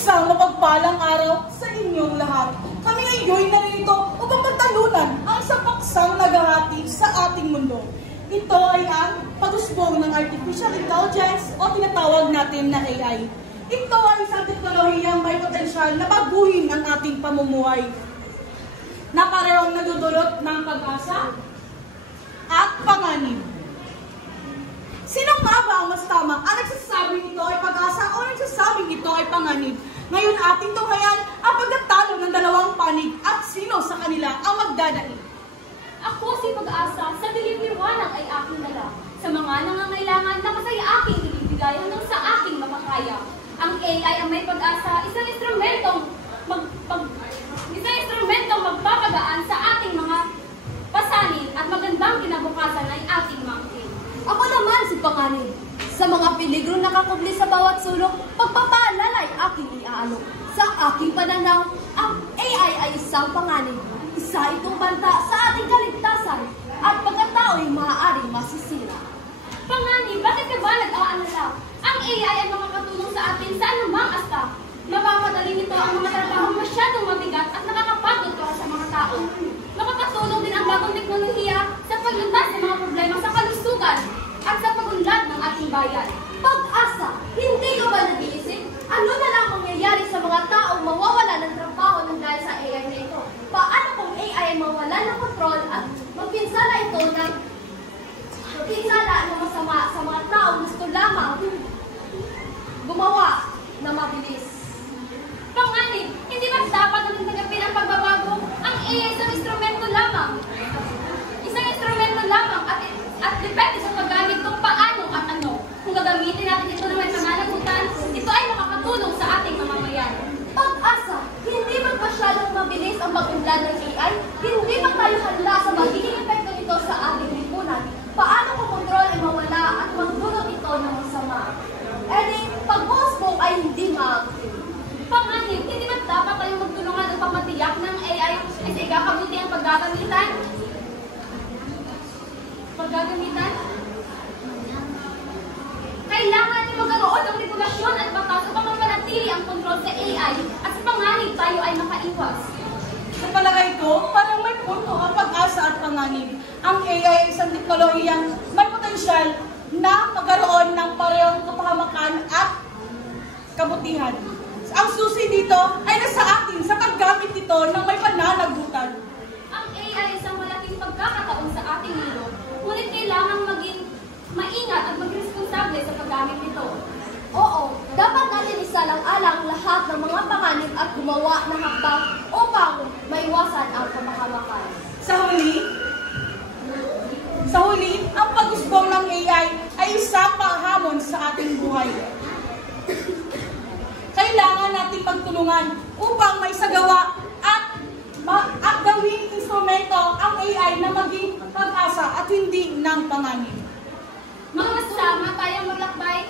Isang mapagpalang araw sa inyong lahat. Kami ngayon narito upang pagtalunan ang isang paksang naghahati sa ating mundo. Ito ay ang pag-usbong ng Artificial Intelligence o tinatawag natin na AI. Ito ay isang teknolohiyang may potensyal na baguhin ang ating pamumuhay, na parehong nagdudulot ng pag-asa at panganib. Sino nga ba ang mas tama? Ang nagsasabing ito ay pag-asa o nagsasabing ito ay panganib? Ngayon ating tunghayan ang pagtatalo ng dalawang panig at sino sa kanila ang magdadali. Ako si Pag-asa, sa dilim liwanag ay aking dala. Sa mga nangangailangan na masaya aking ibibigay hanggang sa aking makakaya. Ang AI ang may pag-asa, isang instrumentong magpapagaan sa ating mga pasanin at magandang kinabukasan ay ating mangkin. Ako naman si Panganib. Sa mga peligro nakakubli sa bawat sulok, pagpapaalala ay aking iaalok. Sa aking pananaw, ang AI ay isang panganib. Isa itong banta sa ating kaligtasan at pagkatao'y maaaring masisira. Panganib, bakit ka ba nag-aalala? Ang AI ay makakatulong sa atin sa anumang asta. Mapapadali nito ang mga trabahong masyadong mabigat at nakakapagod para sa mga tao. Makakatulong din ang bagong teknolohiya sa paglutas ng mga problema sa kalusugan at sa pagunlad ng ating bayan. Pag-asa, hindi ka ba nag-iisip? Ano na lang mangyayari sa mga taong mawawala ng trabaho ng dahil sa AI na ito? Paano kung AI ay mawala ng kontrol at magpinsala ito ng masama sa mga taong gusto lamang gumawa na mabilis? Panganib, hindi ba dapat natin tanggapin ang pagbabago? Ang AI ay isang instrumento lamang. Isang instrumento lamang at depende sa paggamit kung paano at ano. Kung gagamitin natin ito na may pananagutan, ito ay makakatulong sa ating mamamayan. Pag-asa, hindi ba masyadong mabilis ang pag-unlad ng AI? Hindi ba tayo handa sa magiging epekto nito sa ating lipunan? Paano kung kontrol ay mawala at magdulot ito ng masama? Pag-usbong ay hindi maagtin. Panganib, hindi ba dapat tayong magtulungan upang matiyak ng AI ay sa ikakabuti ang paggagamitan? Kailangan ay magkaroon ng regulasyon at batas upang mapanatili ang kontrol sa AI at sa panganib tayo ay makaiwas. Sa palagay ko, parang may punto ang pag-asa at panganib. Ang AI ay isang teknolohiyang may potensyal na magkaroon ng parehong kapahamakan at kabutihan. Ang susi dito ay nasa atin sa paggamit nito ng may pananagutan. Ang AI ay isang malaking pagkakataon sa ating mundo, ngunit kailangang maging maingat at mag-responsable sa paggamit nito. Oo, dapat natin isalang-alang lahat ng mga panganib at gumawa ng hakbang upang maiwasan ang kapahamakan. Sa huli, ang pag-usbong ng AI ay isang panghamon sa ating buhay. Kailangan natin pagtulungan upang maisagawa at gawing instrumento ang AI na maging pag-asa at hindi ng panganib. Mga kasama tayong maglakbay